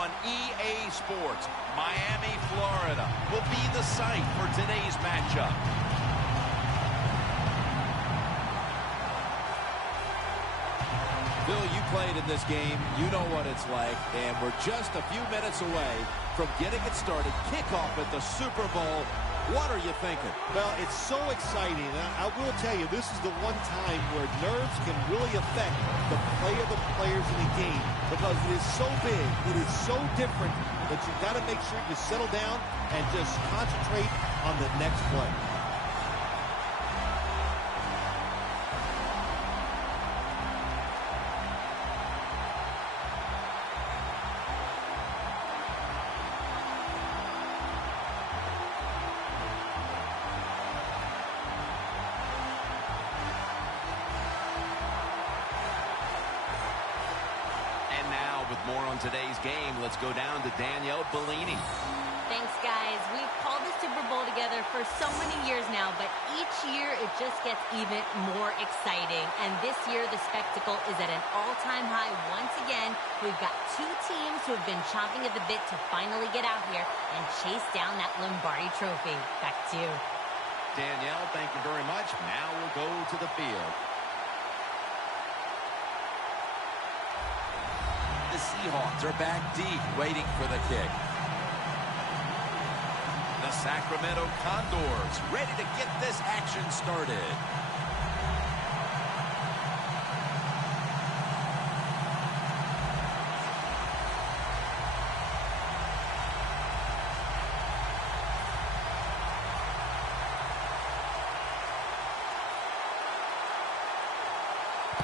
on EA Sports. Miami, Florida will be the site for today's matchup. Bill, you played in this game. You know what it's like. And we're just a few minutes away from getting it started. Kickoff at the Super Bowl. What are you thinking? Well, it's so exciting. I will tell you, this is the one time where nerves can really affect the play of the players in the game because it is so big, it is so different that you've got to make sure you settle down and just concentrate on the next play. Today's game, let's go down to Danielle Bellini. Thanks, guys. We've called the Super Bowl together for so many years now, but each year it just gets even more exciting. And this year, the spectacle is at an all-time high once again. We've got two teams who have been chomping at the bit to finally get out here and chase down that Lombardi trophy. Back to you. Danielle, thank you very much. Now we'll go to the field. The Seahawks are back deep, waiting for the kick. The Sacramento Condors ready to get this action started.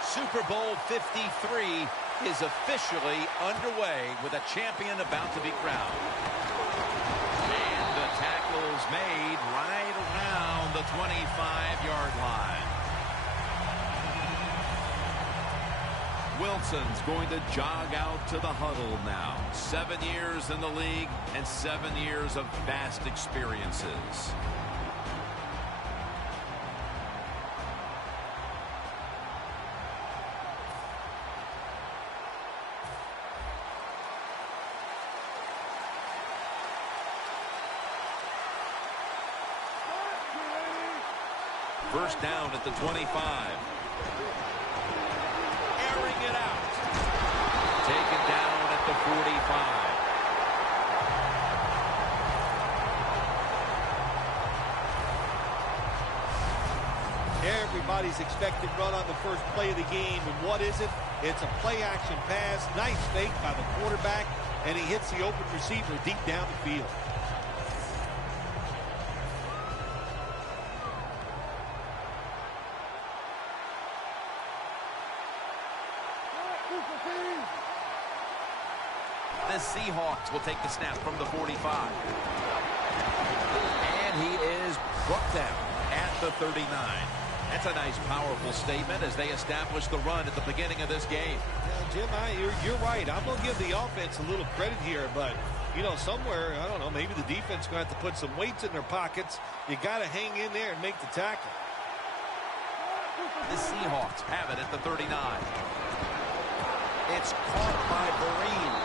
Super Bowl 53 is officially underway with a champion about to be crowned. And the tackle's made right around the 25-yard line. Wilson's going to jog out to the huddle now. 7 years in the league and 7 years of vast experiences. First down at the 25. Airing it out. Taken down at the 45. Everybody's expected run on the first play of the game, and what is it? It's a play-action pass, nice fake by the quarterback, and he hits the open receiver deep down the field. The Seahawks will take the snap from the 45. And he is brought down at the 39. That's a nice, powerful statement as they establish the run at the beginning of this game. Yeah, Jim, you're right. I'm going to give the offense a little credit here, but, you know, somewhere, I don't know, maybe the defense is going to have to put some weights in their pockets. You got to hang in there and make the tackle. The Seahawks have it at the 39. It's caught by Vereen.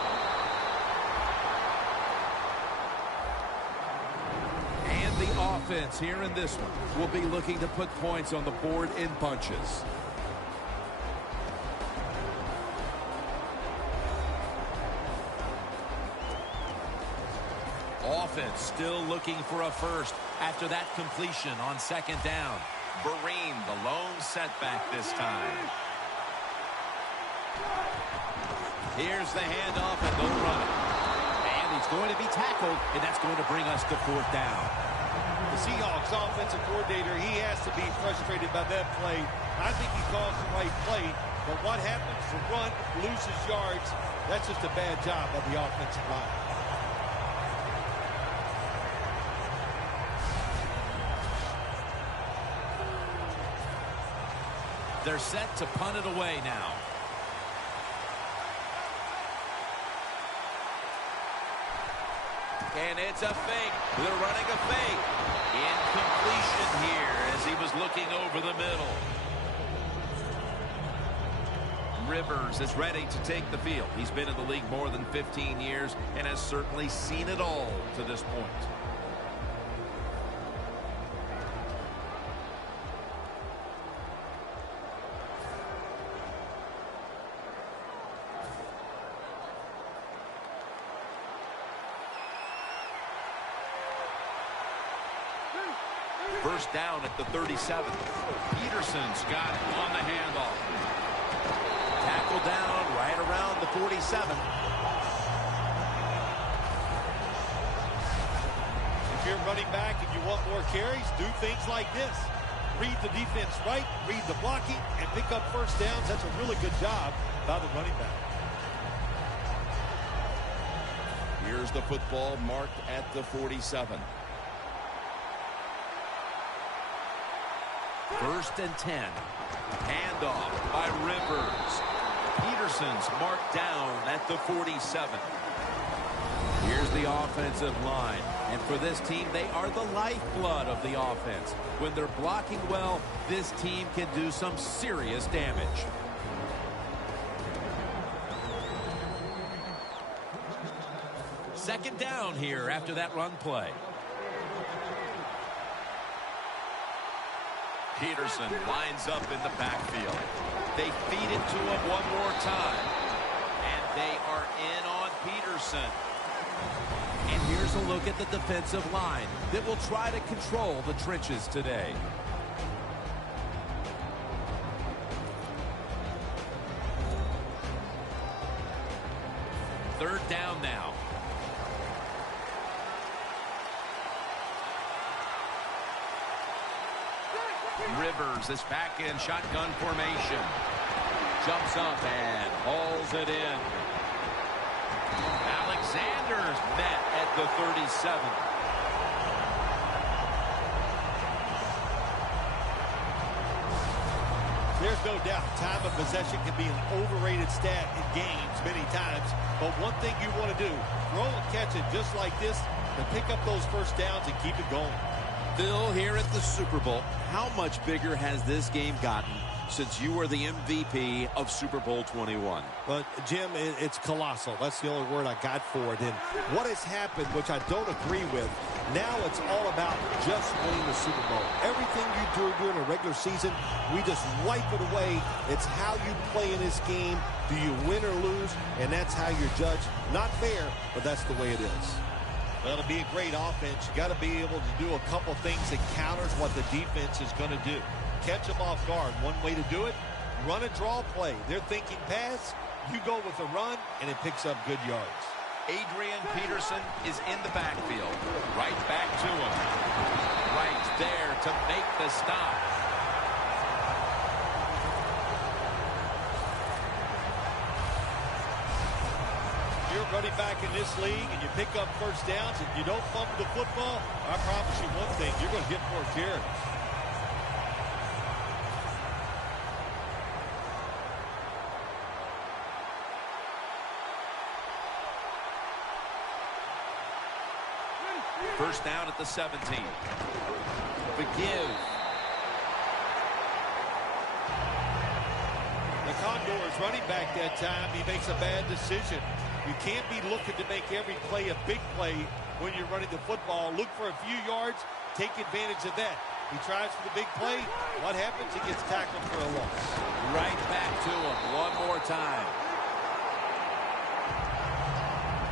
The offense here in this one will be looking to put points on the board in bunches. Offense still looking for a first after that completion on second down. Vereen, the lone setback this time. Here's the handoff and they'll run it. And he's going to be tackled, and that's going to bring us to fourth down. The Seahawks offensive coordinator, he has to be frustrated by that play. I think he calls the right play, but what happens? The run loses yards. That's just a bad job by the offensive line. They're set to punt it away now. And it's a fake. They're running a fake. Incompletion here as he was looking over the middle. Rivers is ready to take the field. He's been in the league more than 15 years and has certainly seen it all to this point. First down at the 37. Peterson's got it on the handoff. Tackle down right around the 47. If you're running back and you want more carries, do things like this. Read the defense right, read the blocking, and pick up first downs. That's a really good job by the running back. Here's the football marked at the 47. First and 10. Handoff by Rivers. Peterson's marked down at the 47. Here's the offensive line. And for this team, they are the lifeblood of the offense. When they're blocking well, this team can do some serious damage. Second down here after that run play. Peterson lines up in the backfield. They feed it to him one more time. And they are in on Peterson. And here's a look at the defensive line that will try to control the trenches today. Third down now. Rivers is back in shotgun formation. Jumps up and hauls it in. Alexander's met at the 37. There's no doubt time of possession can be an overrated stat in games many times. But one thing you want to do, throw and catch it just like this to pick up those first downs and keep it going. Phil, here at the Super Bowl, how much bigger has this game gotten since you were the MVP of Super Bowl 21? But, Jim, it's colossal. That's the only word I got for it. And what has happened, which I don't agree with, now it's all about just winning the Super Bowl. Everything you do during a regular season, we just wipe it away. It's how you play in this game. Do you win or lose? And that's how you're judged. Not fair, but that's the way it is. Well, it'll be a great offense. You got to be able to do a couple things that counters what the defense is going to do. Catch them off guard. One way to do it, run a draw play. They're thinking pass. You go with a run, and it picks up good yards. Adrian Peterson is in the backfield. Right back to him. Right there to make the stop. You're running back in this league and you pick up first downs and you don't fumble the football, I promise you one thing, you're going to get more carries. First down at the 17. Forgive. The Condors running back that time, he makes a bad decision. You can't be looking to make every play a big play when you're running the football. Look for a few yards, take advantage of that. He tries for the big play. What happens? He gets tackled for a loss. Right back to him one more time.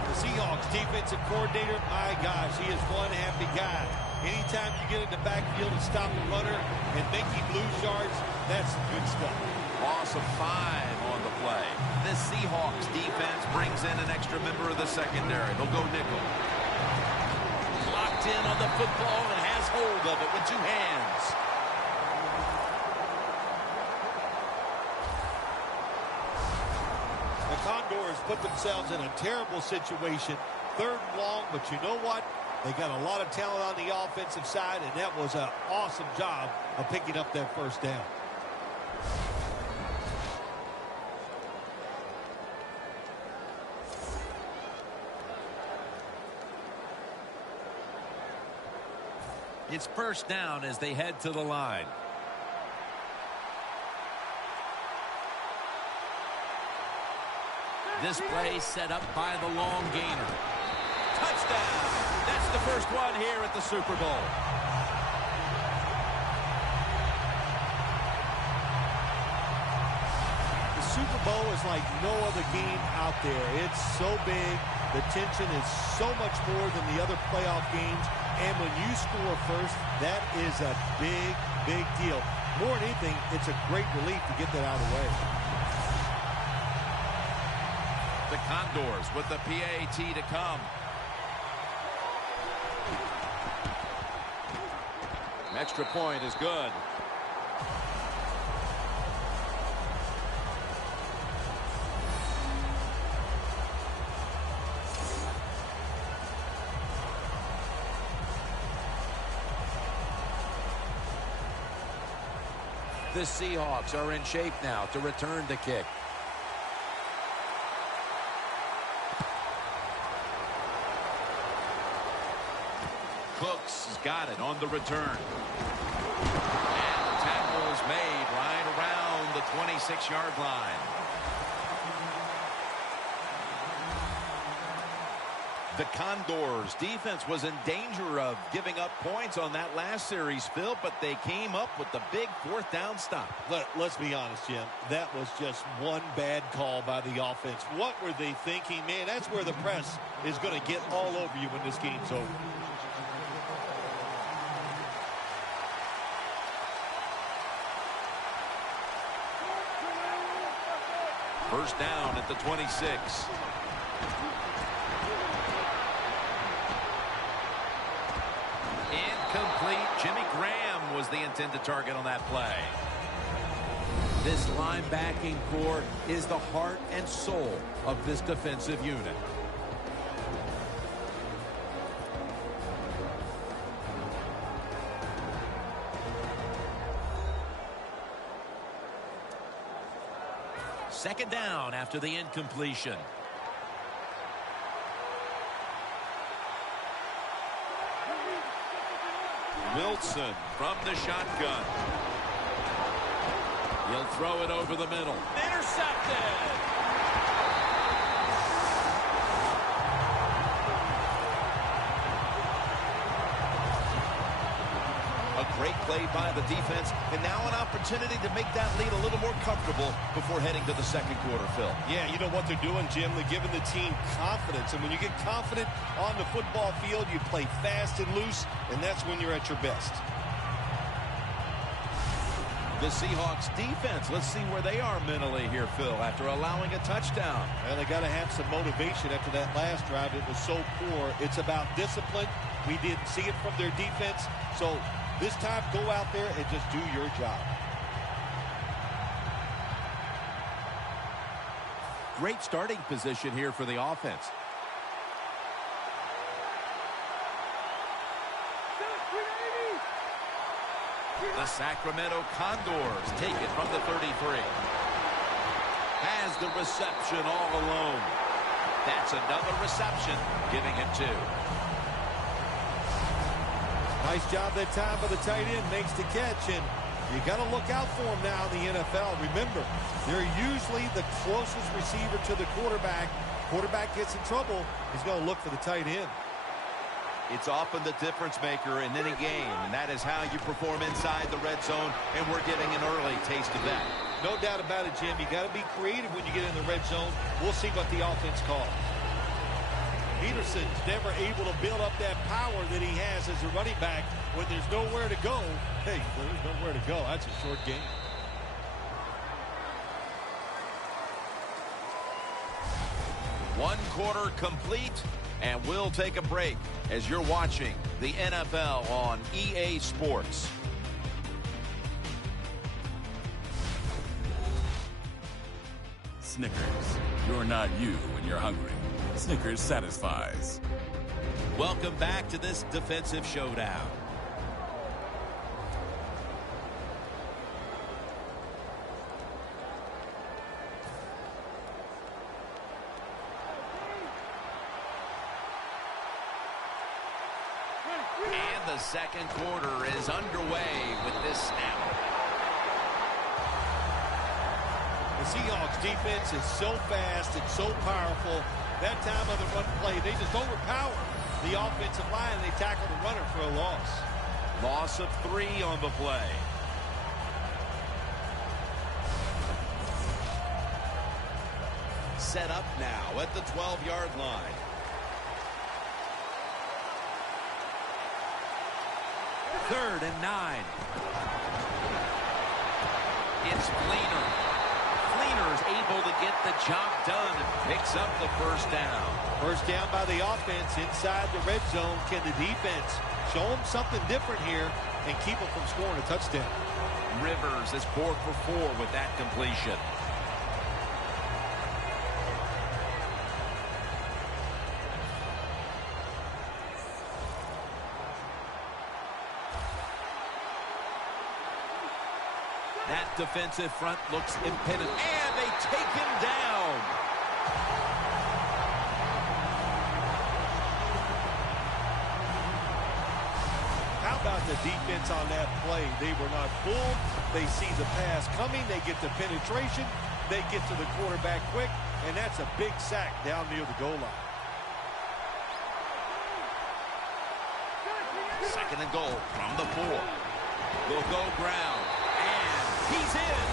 The Seahawks defensive coordinator, my gosh, he is one happy guy. Anytime you get in the backfield and stop the runner and make him lose yards, that's good stuff. Loss of 5 on the play. The Seahawks defense brings in an extra member of the secondary. They'll go nickel. Locked in on the football and has hold of it with 2 hands. The Condors put themselves in a terrible situation. 3rd and long, but you know what? They got a lot of talent on the offensive side, and that was an awesome job of picking up that first down. It's first down as they head to the line. This play set up by the long gainer. Touchdown! That's the first one here at the Super Bowl. The Super Bowl is like no other game out there. It's so big. The tension is so much more than the other playoff games. And when you score first, that is a big, big deal. More than anything, it's a great relief to get that out of the way. The Condors with the PAT to come. Extra point is good. The Seahawks are in shape now to return the kick. Cooks has got it on the return. And the tackle is made right around the 26-yard line. The Condors defense was in danger of giving up points on that last series, Phil, but they came up with the big fourth down stop. Let's be honest, Jim. That was just one bad call by the offense. What were they thinking? Man, that's where the press is going to get all over you when this game's over. First down at the 26. Incomplete. Jimmy Graham was the intended target on that play. This linebacking core is the heart and soul of this defensive unit. Second down after the incompletion. Wilson from the shotgun. He'll throw it over the middle. Intercepted! A great play by the defense, and now an opportunity to make that lead a little more comfortable before heading to the second quarter, Phil. Yeah, you know what they're doing, Jim? They're giving the team confidence, and when you get confident on the football field, you play fast and loose, and that's when you're at your best. The Seahawks defense, let's see where they are mentally here, Phil, after allowing a touchdown. Well, they got to have some motivation after that last drive. It was so poor. It's about discipline. We didn't see it from their defense, so this time, go out there and just do your job. Great starting position here for the offense. The Sacramento Condors take it from the 33. Has the reception all alone. That's another reception, giving him 2. Nice job that time by the tight end, makes the catch, and you got to look out for him now in the NFL. Remember, they're usually the closest receiver to the quarterback. Quarterback gets in trouble, he's going to look for the tight end. It's often the difference maker in any game, and that is how you perform inside the red zone, and we're getting an early taste of that. No doubt about it, Jim. You got to be creative when you get in the red zone. We'll see what the offense calls. Peterson's never able to build up that power that he has as a running back when there's nowhere to go. Hey, there's nowhere to go. That's a short game. One quarter complete, and we'll take a break as you're watching the NFL on EA Sports. Snickers, you're not you when you're hungry. Snickers satisfies. Welcome back to this defensive showdown. And the second quarter is underway with this snap. The Seahawks defense is so fast and so powerful. That time of the run play, they just overpower the offensive line, and they tackle the runner for a loss. Loss of 3 on the play. Set up now at the 12-yard line. Third and 9. It's Fleener. Fleener's able to get the job done and picks up the first down. First down by the offense inside the red zone. Can the defense show them something different here and keep them from scoring a touchdown? Rivers is 4 for 4 with that completion. That defensive front looks impenetrable, and they take him down. How about the defense on that play? They were not fooled. They see the pass coming. They get the penetration. They get to the quarterback quick, and that's a big sack down near the goal line. Second and goal from the 4. Will go ground. He's in.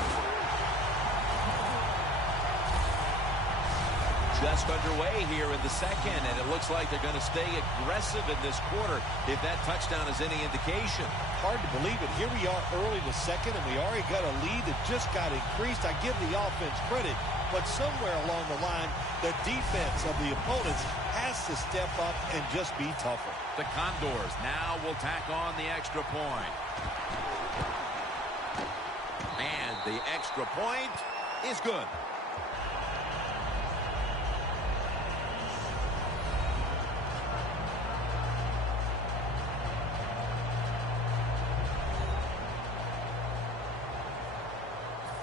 Just underway here in the second, and it looks like they're going to stay aggressive in this quarter if that touchdown is any indication. Hard to believe it. Here we are early the second, and we already got a lead that just got increased. I give the offense credit, but somewhere along the line, the defense of the opponents has to step up and just be tougher. The Condors now will tack on the extra point. And the extra point is good.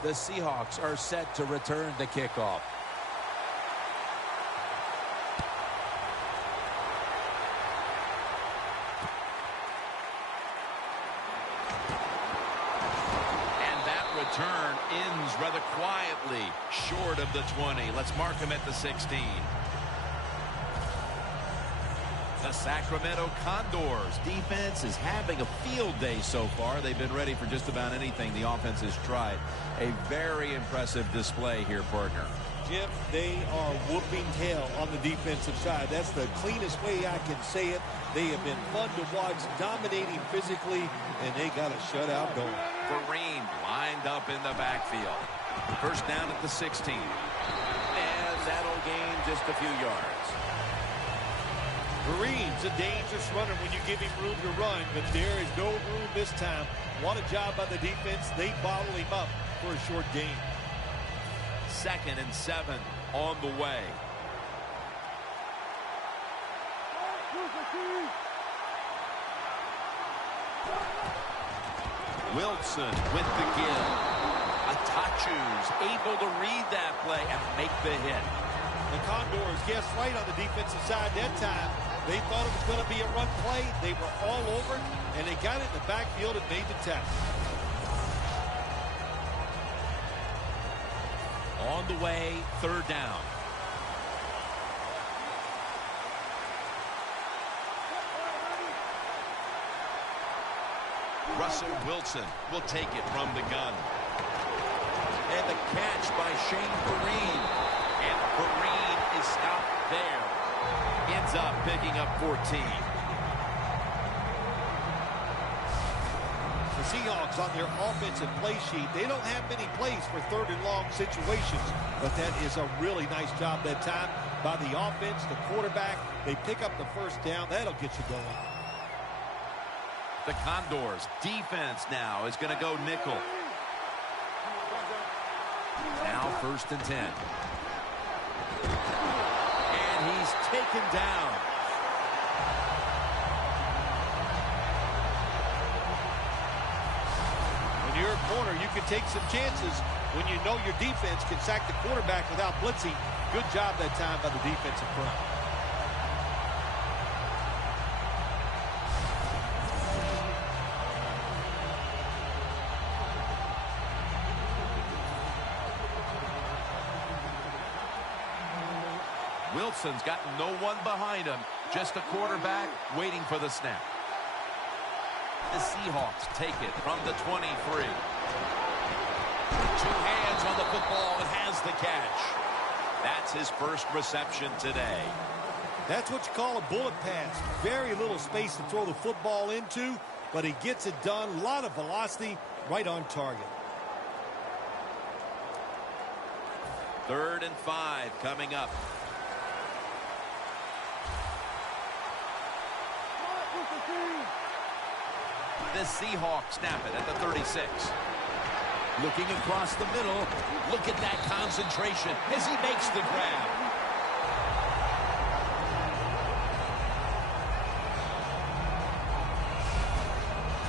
The Seahawks are set to return the kickoff. Turn ends rather quietly short of the 20. Let's mark him at the 16. The Sacramento Condors defense is having a field day so far. They've been ready for just about anything the offense has tried. A very impressive display here, partner. Jim, they are whooping tail on the defensive side. That's the cleanest way I can say it. They have been fun to watch, dominating physically, and they got a shutout going. Vereen lined up in the backfield. First down at the 16. And that'll gain just a few yards. Vereen's a dangerous runner when you give him room to run, but there is no room this time. What a job by the defense. They bottle him up for a short gain. 2nd and 7 on the way. Wilson with the give. Atachu's able to read that play and make the hit. The Condors guessed right on the defensive side that time. They thought it was going to be a run play. They were all over it, and they got it in the backfield and made the tackle. On the way, 3rd down. Russell Wilson will take it from the gun. And the catch by Shane Vereen. And Vereen is stopped there. Ends up picking up 14. The Seahawks on their offensive play sheet, they don't have many plays for 3rd and long situations, but that is a really nice job that time by the offense, the quarterback. They pick up the first down. That'll get you going. The Condors defense now is going to go nickel. Now 1st and 10. And he's taken down. When you're a corner, you can take some chances when you know your defense can sack the quarterback without blitzing. Good job that time by the defensive front. Wilson's got no one behind him, just a quarterback waiting for the snap. The Seahawks take it from the 23. Two hands on the football and has the catch. That's his first reception today. That's what you call a bullet pass. Very little space to throw the football into, but he gets it done. A lot of velocity, right on target. 3rd and 5 coming up. The Seahawks snap it at the 36. Looking across the middle. Look at that concentration as he makes the grab.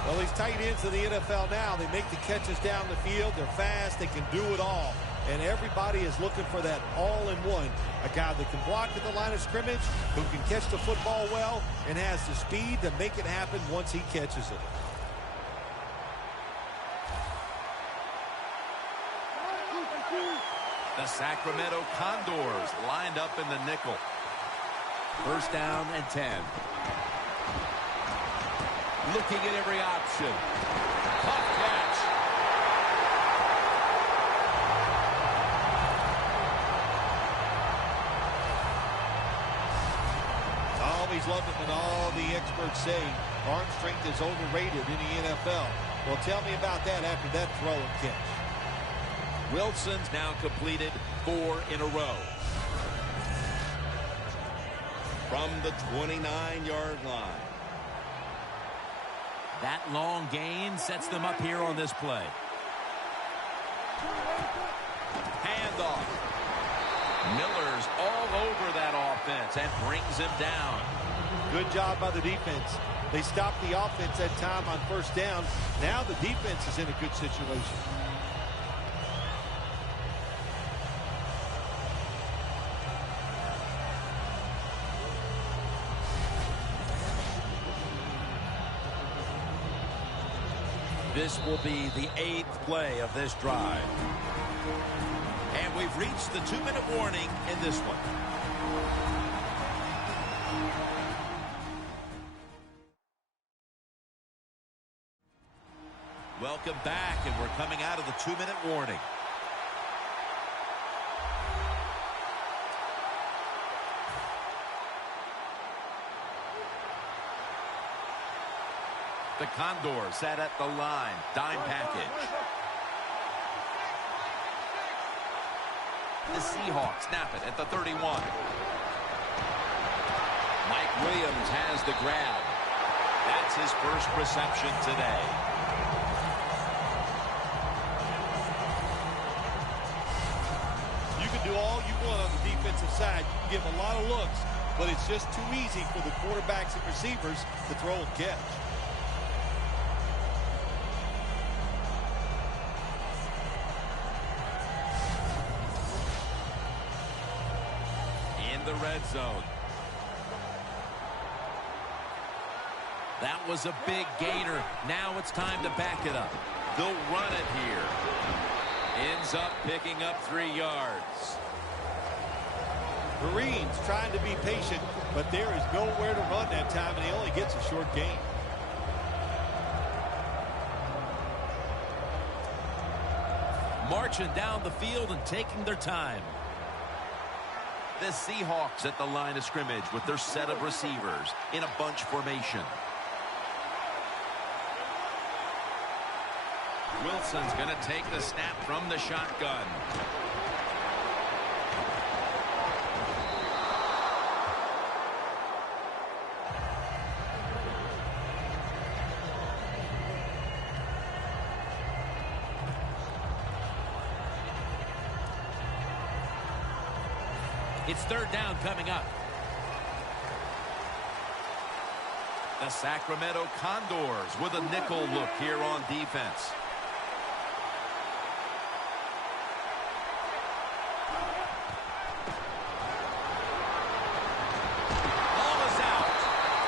Well, these tight ends in the NFL now, they make the catches down the field. They're fast. They can do it all. And everybody is looking for that all-in-one. A guy that can block at the line of scrimmage, who can catch the football well, and has the speed to make it happen once he catches it. The Sacramento Condors lined up in the nickel. 1st down and 10. Looking at every option. Tough catch. Always love it when all the experts say arm strength is overrated in the NFL. Well, tell me about that after that throw and catch. Wilson's now completed 4 in a row. From the 29-yard line. That long gain sets them up here on this play. Handoff. Miller's all over that offense and brings him down. Good job by the defense. They stopped the offense that time on 1st down. Now the defense is in a good situation. This will be the 8th play of this drive. And we've reached the 2-minute warning in this one. Welcome back, and we're coming out of the 2-minute warning. The Condors sat at the line. Dime package. The Seahawks snap it at the 31. Mike Williams has the grab. That's his first reception today. You can do all you want on the defensive side. You can give a lot of looks, but it's just too easy for the quarterbacks and receivers to throw and catch. The red zone. That was a big gainer. Now it's time to back it up. They'll run it here. Ends up picking up 3 yards. Marines trying to be patient, but there is nowhere to run that time, and he only gets a short gain. Marching down the field and taking their time. The Seahawks at the line of scrimmage with their set of receivers in a bunch formation. Wilson's going to take the snap from the shotgun. It's 3rd down coming up. The Sacramento Condors with a nickel look here on defense. Ball is out.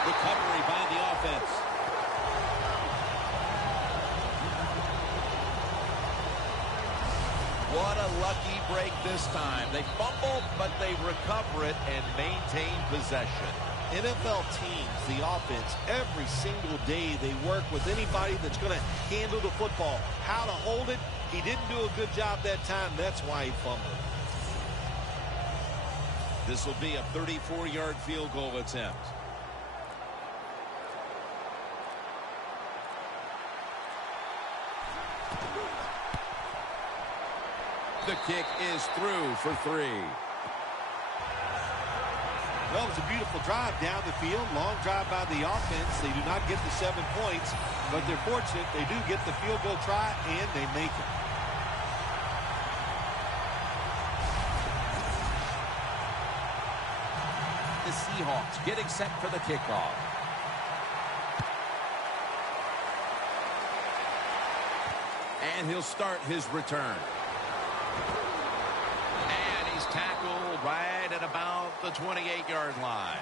Recovery by the offense. What a lucky break this time. They fumble, but they recover it and maintain possession. NFL teams, the offense, every single day they work with anybody that's going to handle the football. How to hold it, he didn't do a good job that time. That's why he fumbled. This will be a 34-yard field goal attempt. The kick is through for 3. Well, it was a beautiful drive down the field. Long drive by the offense. They do not get the 7 points, but they're fortunate. They do get the field goal try, and they make it. The Seahawks getting set for the kickoff. And he'll start his return. And he's tackled right at about the 28-yard line.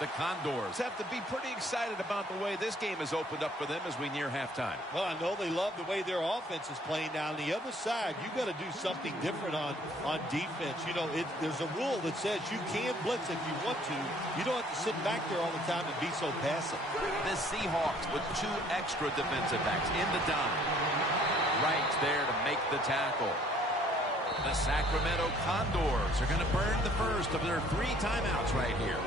The Condors have to be pretty excited about the way this game has opened up for them as we near halftime. Well, I know they love the way their offense is playing. Now, on the other side, you got to do something different on defense. You know, there's a rule that says you can blitz if you want to. You don't have to sit back there all the time and be so passive. The Seahawks with 2 extra defensive backs in the dime. Right there to make the tackle. The Sacramento Condors are going to burn the first of their 3 timeouts right here.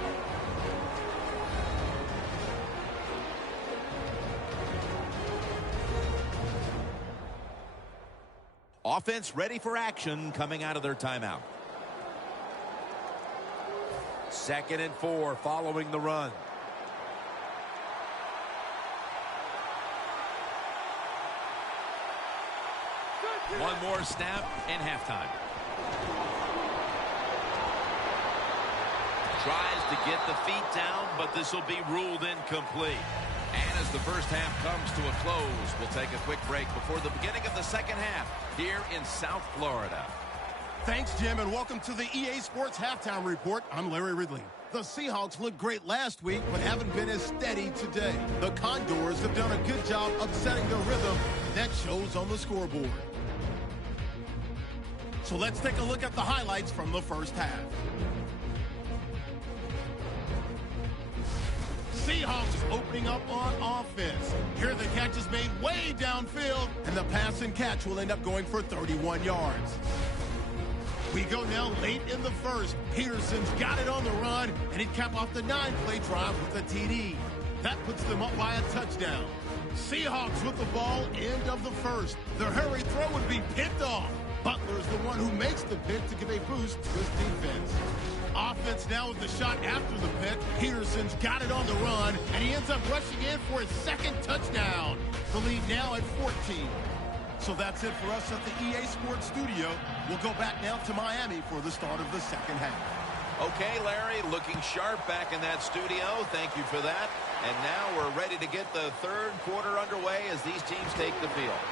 Offense ready for action coming out of their timeout. 2nd and 4 following the run. One more snap and halftime. Tries to get the feet down, but this will be ruled incomplete. And as the first half comes to a close, we'll take a quick break before the beginning of the second half here in South Florida. Thanks, Jim, and welcome to the EA Sports Halftime Report. I'm Larry Ridley. The Seahawks looked great last week, but haven't been as steady today. The Condors have done a good job of setting the rhythm that shows on the scoreboard. So let's take a look at the highlights from the first half. Seahawks opening up on offense. Here the catch is made way downfield, and the pass and catch will end up going for 31 yards. We go now late in the first. Peterson's got it on the run, and he'd cap off the 9-play drive with a TD. That puts them up by a touchdown. Seahawks with the ball, end of the first. Their hurry throw would be picked off. Butler's the one who makes the pick to give a boost to his defense. Offense now with the shot after the pick. Peterson's got it on the run, and he ends up rushing in for his 2nd touchdown. The lead now at 14. So that's it for us at the EA Sports Studio. We'll go back now to Miami for the start of the second half. Okay, Larry, looking sharp back in that studio. Thank you for that. And now we're ready to get the third quarter underway as these teams take the field.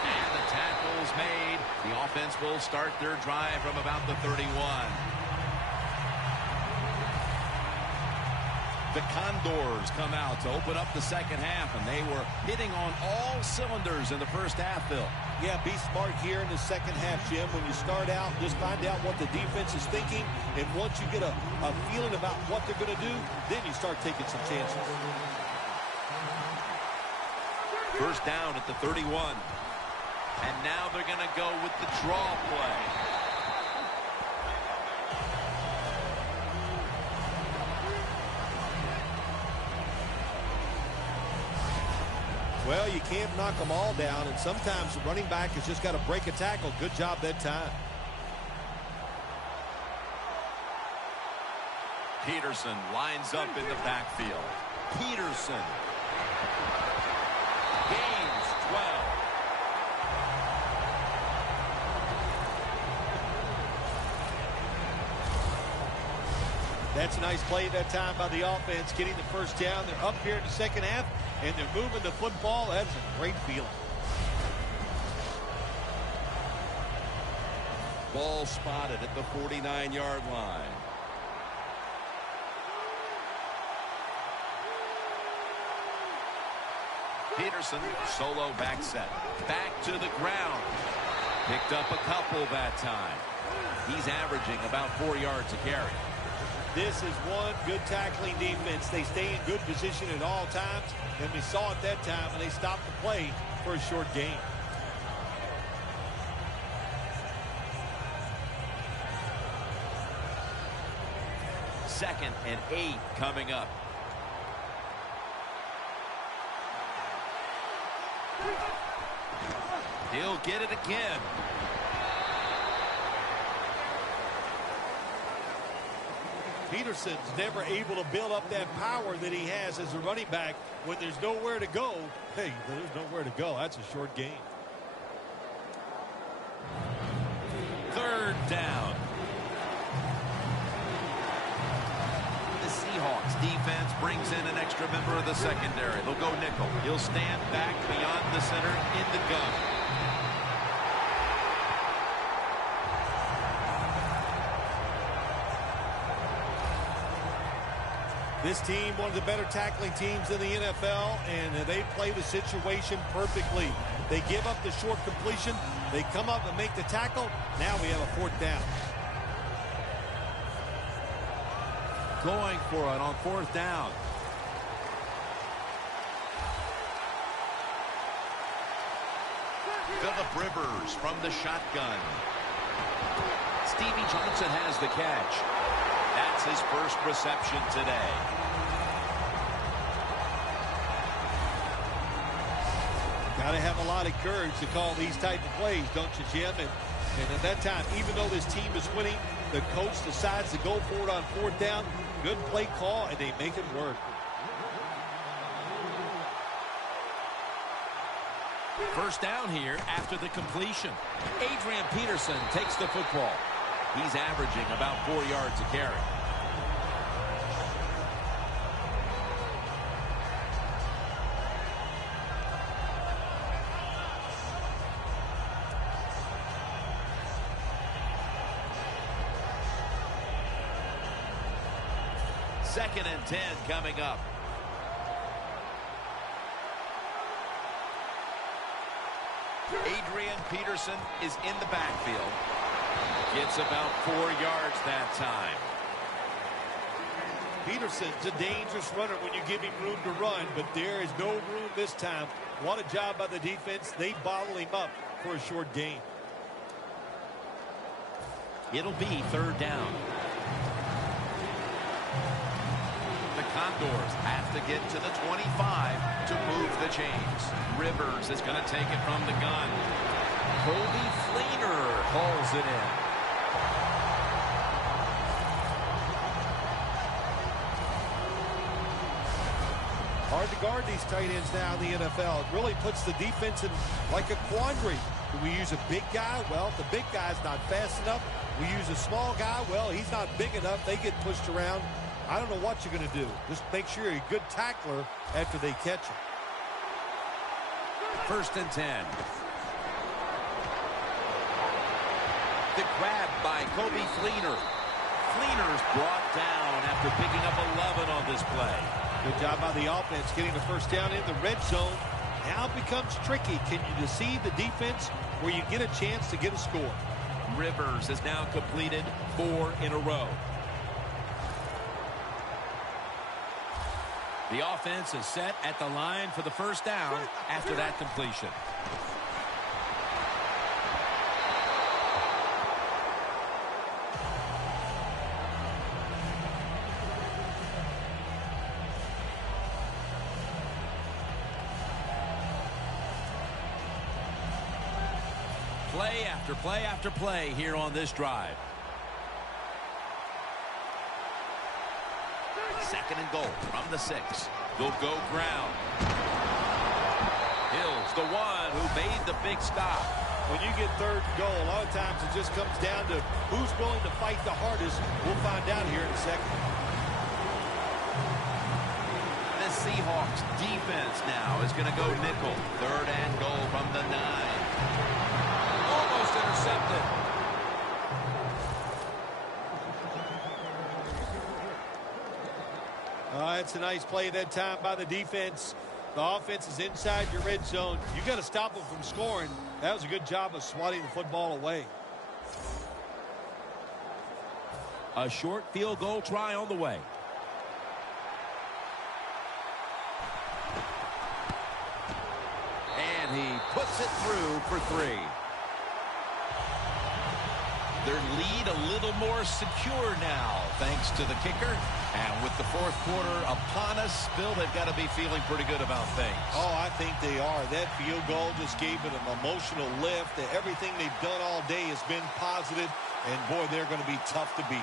And the tackle's made. The offense will start their drive from about the 31. The Condors come out to open up the second half, and they were hitting on all cylinders in the first half, Bill. Yeah, be smart here in the second half, Jim. When you start out, just find out what the defense is thinking, and once you get a feeling about what they're going to do, then you start taking some chances. First down at the 31. And now they're going to go with the draw play. Well, you can't knock them all down, and sometimes the running back has just got to break a tackle. Good job that time. Peterson lines up in the backfield. Peterson gains 12. That's a nice play that time by the offense, getting the first down. They're up here in the second half, and they're moving the football. That's a great feeling. Ball spotted at the 49-yard line. Peterson, solo back set. Back to the ground. Picked up a couple that time. He's averaging about 4 yards a carry. This is one good tackling defense. They stay in good position at all times, and we saw it that time, and they stopped the play for a short gain. Second and 8 coming up. He'll get it again. Peterson's never able to build up that power that he has as a running back when there's nowhere to go. Hey, there's nowhere to go. That's a short gain. Third down. The Seahawks defense brings in an extra member of the secondary. They'll go nickel. He'll stand back beyond the center in the gun. This team, one of the better tackling teams in the NFL, and they play the situation perfectly. They give up the short completion. They come up and make the tackle. Now we have a fourth down. Going for it on fourth down. Phillip Rivers from the shotgun. Stevie Johnson has the catch. That's his first reception today. Got to have a lot of courage to call these type of plays, don't you, Jim? And at that time, even though this team is winning, the coach decides to go for it on fourth down. Good play call, and they make it work. First down here after the completion. Adrian Peterson takes the football. He's averaging about 4 yards a carry. Second and 10 coming up. Adrian Peterson is in the backfield. Gets about 4 yards that time. Peterson's a dangerous runner when you give him room to run, but there is no room this time. What a job by the defense. They bottle him up for a short gain. It'll be third down. The Condors have to get to the 25 to move the chains. Rivers is going to take it from the gun. Colby Fleener hauls it in. Hard to guard these tight ends now in the NFL. It really puts the defense in like a quandary. Do we use a big guy? Well, the big guy's not fast enough. We use a small guy. Well, he's not big enough. They get pushed around. I don't know what you're going to do. Just make sure you're a good tackler after they catch him. First and 10. The grab by Colby Fleener. Fleener's brought down after picking up 11 on this play. Good job by the offense getting the first down in the red zone. Now it becomes tricky. Can you deceive the defense where you get a chance to get a score? Rivers has now completed 4 in a row. The offense is set at the line for the first down after that completion. Play after play after play here on this drive. Second and goal from the 6. They'll go ground. Hill's the one who made the big stop. When you get third and goal, a lot of times it just comes down to who's willing to fight the hardest. We'll find out here in a second. The Seahawks defense now is going to go nickel. Third and goal from the 9. Almost intercepted. It's a nice play that time by the defense. The offense is inside your red zone. You got to stop them from scoring. That was a good job of swatting the football away. A short field goal try on the way. And he puts it through for 3. Their lead a little more secure now, thanks to the kicker. And with the fourth quarter upon us, Bill, they've got to be feeling pretty good about things. Oh, I think they are. That field goal just gave it an emotional lift. Everything they've done all day has been positive, and boy, they're going to be tough to beat.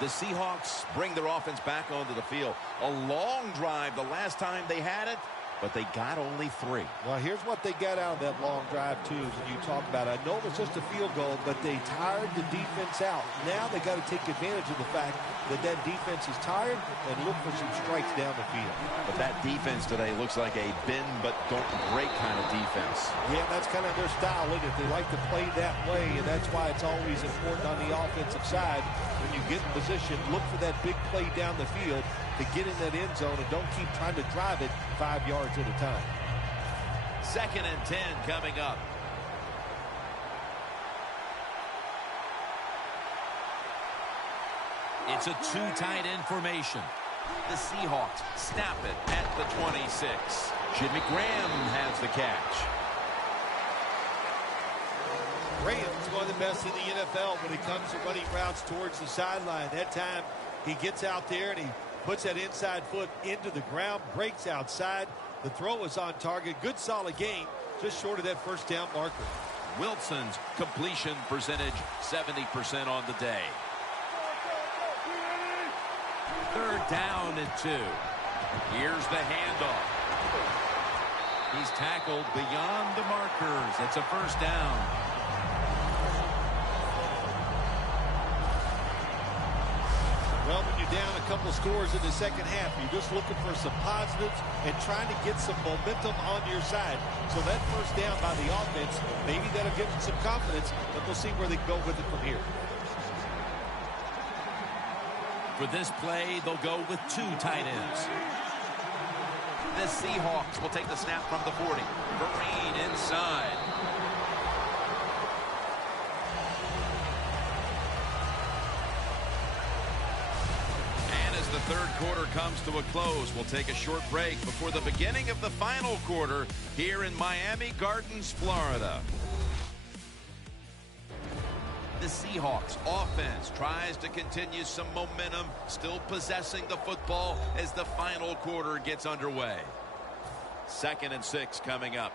The Seahawks bring their offense back onto the field. A long drive the last time they had it, but they got only 3. Well, here's what they got out of that long drive, too, as you talk about it. I know it was just a field goal, but they tired the defense out. Now they got to take advantage of the fact that that defense is tired and look for some strikes down the field. But that defense today looks like a bend but don't break kind of defense. Yeah, that's kind of their style, isn't it? They like to play that way, and that's why it's always important on the offensive side. When you get in position, look for that big play down the field to get in that end zone and don't keep trying to drive it 5 yards at a time. 2nd and 10 coming up. It's a 2 tight end formation. The Seahawks snap it at the 26. Jimmy Graham has the catch. Graham's one of the best in the NFL when it comes to running routes towards the sideline. That time he gets out there and he puts that inside foot into the ground, breaks outside. The throw is on target. Good solid game, just short of that first down marker. Wilson's completion percentage 70% on the day. 3rd down and 2. Here's the handoff. He's tackled beyond the markers. It's a first down. Well, when you're down a couple scores in the second half, you're just looking for some positives and trying to get some momentum on your side. So that first down by the offense, maybe that'll give them some confidence, but we'll see where they go with it from here. For this play, they'll go with 2 tight ends. The Seahawks will take the snap from the 40. Vereen inside. And as the third quarter comes to a close, we'll take a short break before the beginning of the final quarter here in Miami Gardens, Florida. The Seahawks offense tries to continue some momentum, still possessing the football as the final quarter gets underway. 2nd and 6 coming up.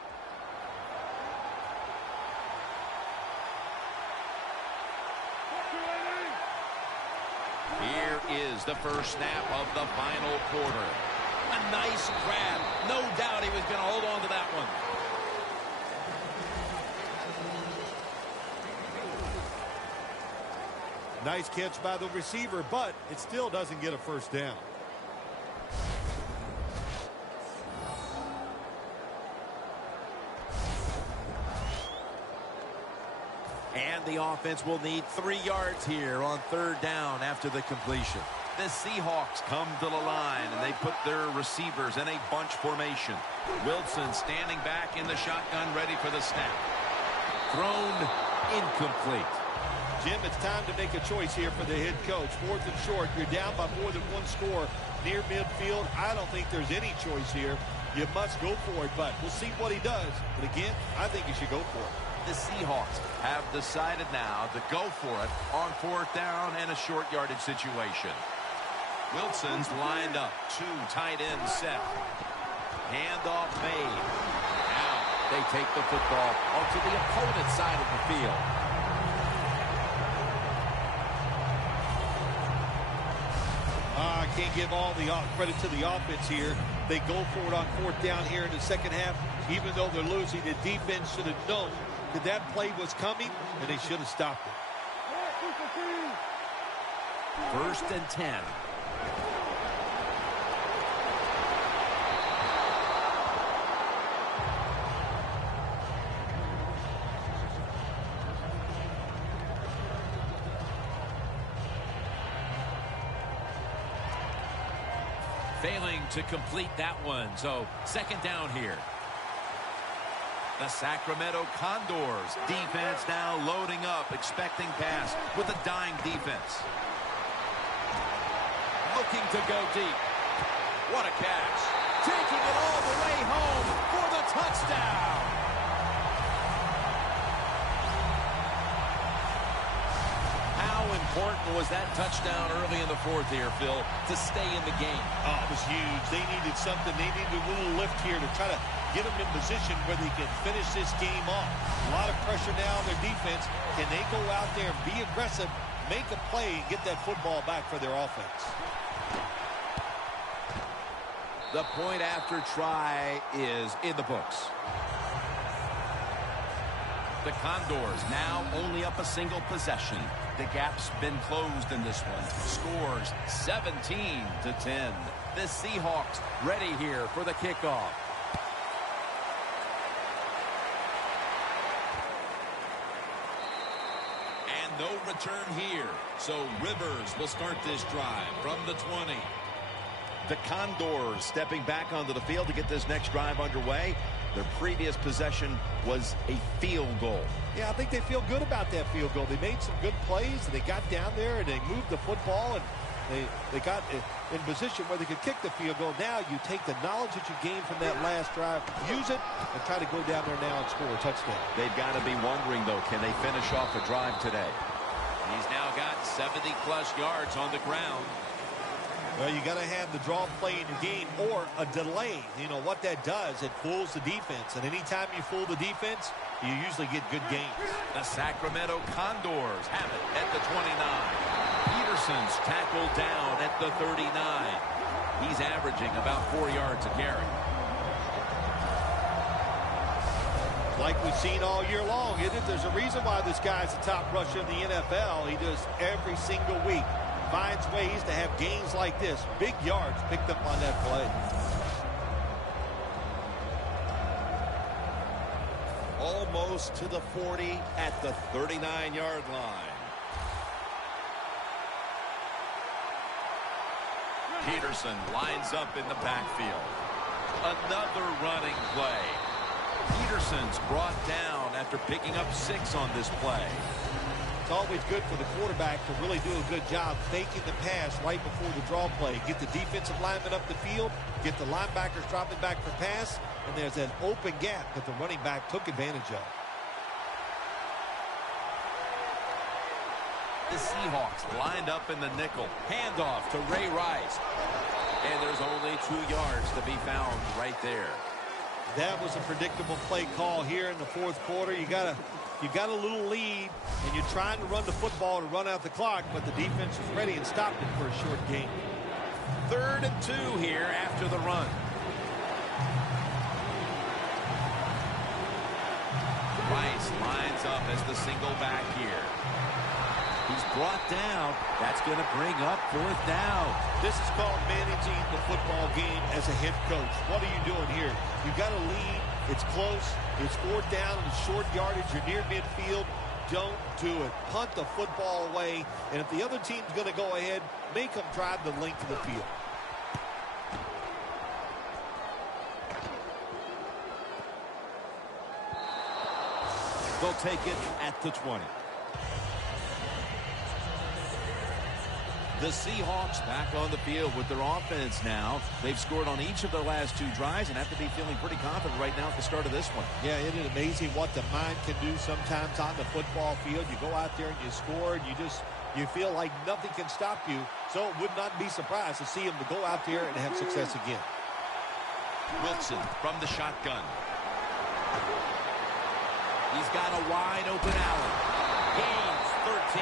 Here is the first snap of the final quarter. A nice grab. No doubt he was going to hold on to that one. Nice catch by the receiver, but it still doesn't get a first down. And the offense will need 3 yards here on 3rd down after the completion. The Seahawks come to the line, and they put their receivers in a bunch formation. Wilson standing back in the shotgun, ready for the snap. Thrown incomplete. Jim, it's time to make a choice here for the head coach. 4th and short, you're down by more than 1 score near midfield. I don't think there's any choice here. You must go for it, but we'll see what he does. But again, I think you should go for it. The Seahawks have decided now to go for it on 4th down and a short yardage situation. Wilson's lined up. 2 tight ends set. Handoff made. Now they take the football onto the opponent's side of the field. I can't give all the credit to the offense here. They go for it on 4th down here in the second half. Even though they're losing, the defense should have known that that play was coming, and they should have stopped it. 1st and 10. Failing to complete that one. So second down here. The Sacramento Condors defense now loading up, expecting pass with a dime defense. Looking to go deep. What a catch. Taking it all the way home for the touchdown. How important was that touchdown early in the fourth here, Phil, to stay in the game? Oh, it was huge. They needed something. They needed a little lift here to try to get them in position where they can finish this game off. A lot of pressure now on their defense. Can they go out there and be aggressive, make a play, and get that football back for their offense? The point after try is in the books. The Condors now only up a single possession. The gap's been closed in this one. Scores 17-10. The Seahawks ready here for the kickoff. And no return here. So Rivers will start this drive from the 20. The Condors stepping back onto the field to get this next drive underway. Their previous possession was a field goal. Yeah, I think they feel good about that field goal. They made some good plays, and they got down there, and they moved the football, and they got in position where they could kick the field goal. Now you take the knowledge that you gained from that last drive, use it, and try to go down there now and score a touchdown. They've got to be wondering, though, can they finish off a drive today? He's now got 70-plus yards on the ground. Well, you got to have the draw play in your game or a delay. You know what that does, it fools the defense. And anytime you fool the defense, you usually get good gains. The Sacramento Condors have it at the 29. Peterson's tackled down at the 39. He's averaging about 4 yards a carry. Like we've seen all year long, isn't it? There's a reason why this guy's the top rusher in the NFL. He does every single week. Finds ways to have gains like this. Big yards picked up on that play. Almost to the 40 at the 39-yard line. Peterson lines up in the backfield. Another running play. Peterson's brought down after picking up 6 on this play. It's always good for the quarterback to really do a good job faking the pass right before the draw play. Get the defensive lineman up the field, get the linebackers dropping back for pass, and there's an open gap that the running back took advantage of. The Seahawks lined up in the nickel. Handoff to Ray Rice. And there's only 2 yards to be found right there. That was a predictable play call here in the fourth quarter. You got a little lead, and you're trying to run the football to run out the clock, but the defense was ready and stopped it for a short gain. 3rd and 2 here after the run. Rice lines up as the single back here. He's brought down. That's going to bring up 4th down. This is called managing the football game as a head coach. What are you doing here? You got a lead. It's close. It's 4th down and short yardage. You're near midfield. Don't do it. Punt the football away. And if the other team's going to go ahead, make them drive the length of the field. They'll take it at the 20. The Seahawks back on the field with their offense now. They've scored on each of their last 2 drives and have to be feeling pretty confident right now at the start of this one. Yeah, isn't it amazing what the mind can do sometimes on the football field? You go out there and you score, and you feel like nothing can stop you. So it would not be surprised to see him to go out there and have success again. Wilson from the shotgun. He's got a wide open Allen. Gains 13.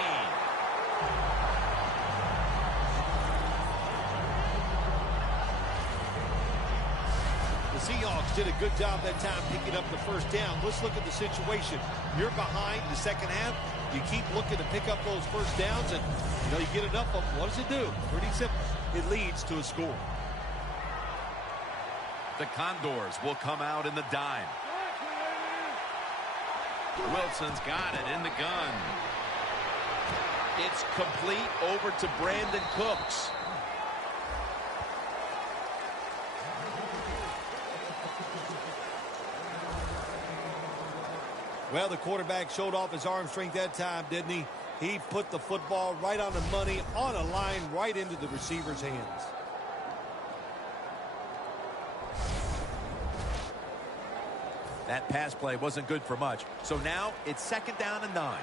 The Seahawks did a good job that time picking up the 1st down. Let's look at the situation. You're behind the second half. You keep looking to pick up those 1st downs, and you get enough of them. What does it do? Pretty simple. It leads to a score. The Condors will come out in the dime. Wilson's got it in the gun. It's complete over to Brandon Cooks. Well, the quarterback showed off his arm strength that time, didn't he? He put the football right on the money, on a line, right into the receiver's hands. That pass play wasn't good for much. So now it's 2nd down and 9.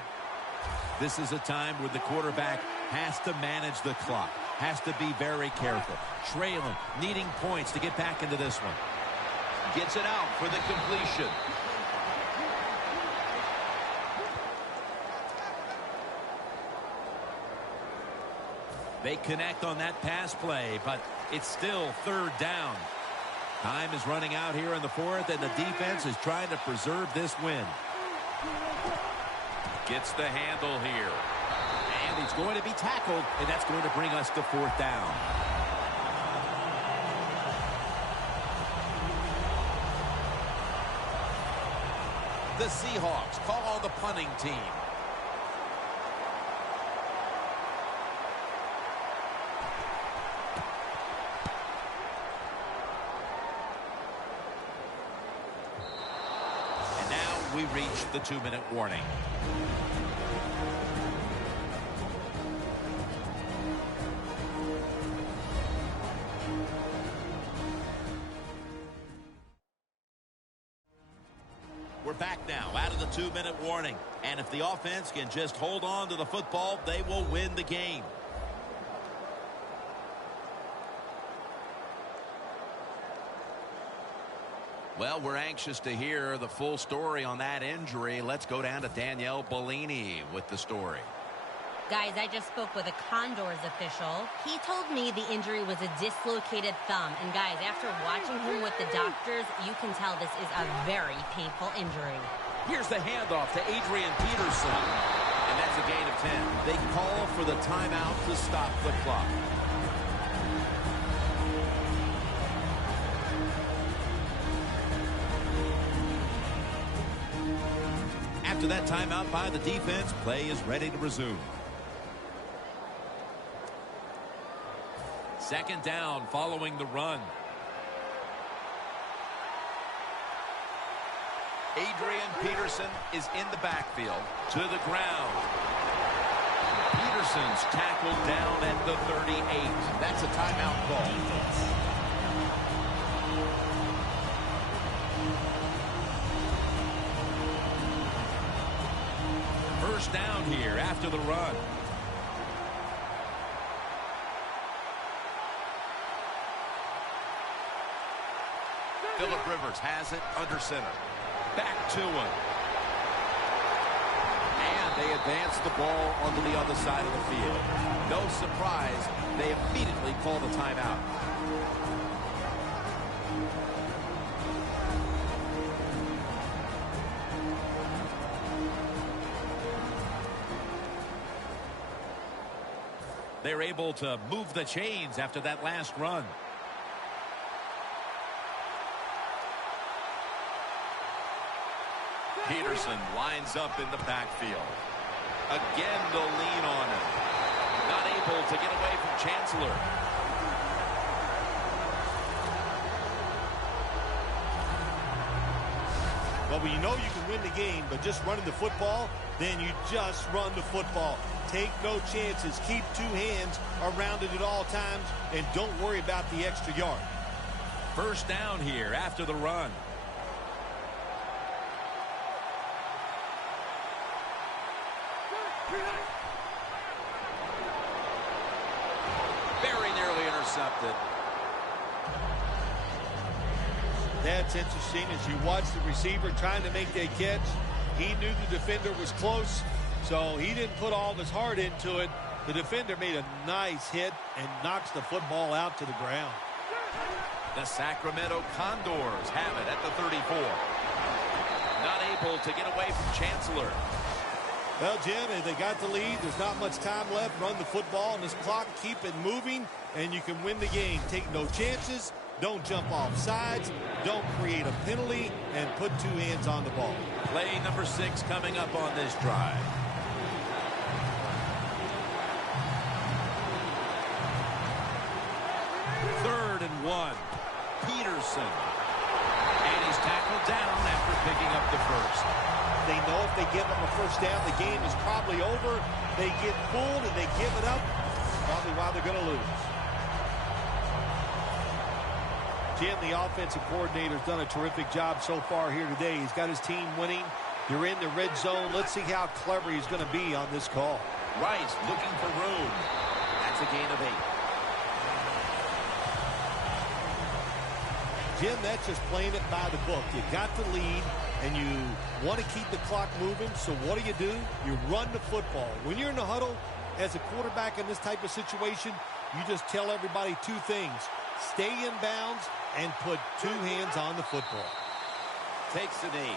This is a time where the quarterback has to manage the clock, has to be very careful. Trailing, needing points to get back into this one. Gets it out for the completion. They connect on that pass play, but it's still 3rd down. Time is running out here in the 4th, and the defense is trying to preserve this win. Gets the handle here. And he's going to be tackled, and that's going to bring us to 4th down. The Seahawks call on the punting team. We reach the 2-minute warning. We're back now out of the 2-minute warning. And if the offense can just hold on to the football, they will win the game. Well, we're anxious to hear the full story on that injury. Let's go down to Danielle Bellini with the story. Guys, I just spoke with a Condors official. He told me the injury was a dislocated thumb. And guys, after watching him with the doctors, you can tell this is a very painful injury. Here's the handoff to Adrian Peterson. And that's a gain of 10. They call for the timeout to stop the clock. After that timeout by the defense, play is ready to resume. 2nd down following the run. Adrian Peterson is in the backfield. To the ground. Peterson's tackled down at the 38. That's a timeout call. First down here after the run. Phillip Rivers has it under center. Back to him. And they advance the ball onto the other side of the field. No surprise, they immediately call the timeout. They're able to move the chains after that last run. Peterson lines up in the backfield. Again, they'll lean on him. Not able to get away from Chancellor. Well, when you know you can win the game, but just running the football, then you just run the football. Take no chances. Keep 2 hands around it at all times, and don't worry about the extra yard. First down here after the run. Very nearly intercepted. That's interesting. As you watch the receiver trying to make that catch, he knew the defender was close, so he didn't put all of his heart into it. The defender made a nice hit and knocks the football out to the ground. The Sacramento Condors have it at the 34. Not able to get away from Chancellor. Well, Jim, they got the lead. There's not much time left. Run the football on this clock. Keep it moving, and you can win the game. Take no chances. Don't jump off sides. Don't create a penalty, and put 2 hands on the ball. Play number 6 coming up on this drive. Third and 1. Peterson. And he's tackled down after picking up the first. They know if they give them a first down, the game is probably over. They get fooled and they give it up. Probably why they're going to lose. Jim, the offensive coordinator, has done a terrific job so far here today. He's got his team winning. You're in the red zone. Let's see how clever he's going to be on this call. Rice looking for room. That's a gain of 8. Jim, that's just playing it by the book. You got the lead, and you want to keep the clock moving, so what do? You run the football. When you're in the huddle, as a quarterback in this type of situation, you just tell everybody 2 things. Stay in bounds and put 2 hands on the football. Takes a knee.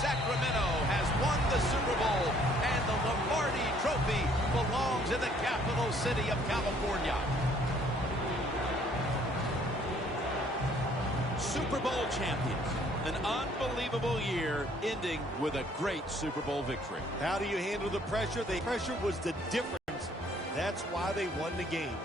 Sacramento has won the Super Bowl, and the Lombardi Trophy belongs in the capital city of California. Super Bowl champions. An unbelievable year ending with a great Super Bowl victory. How do you handle the pressure? The pressure was the difference. That's why they won the game.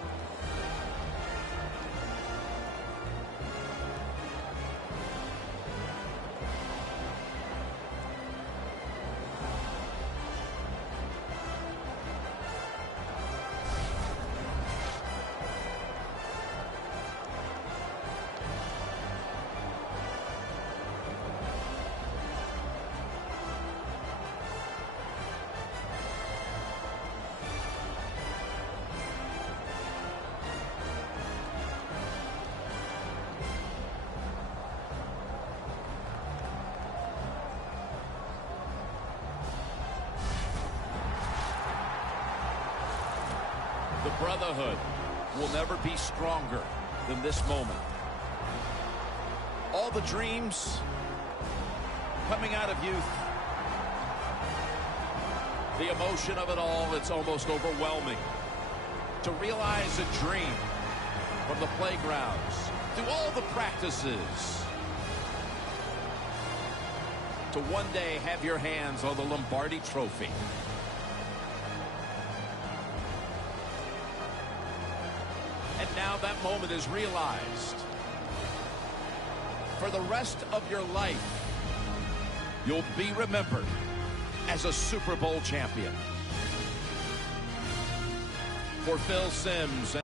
The brotherhood will never be stronger than this moment. All the dreams coming out of youth. The emotion of it all, it's almost overwhelming. To realize a dream from the playgrounds, through all the practices, to one day have your hands on the Lombardi Trophy. And now that moment is realized. For the rest of your life, you'll be remembered as a Super Bowl champion. For Phil Simms and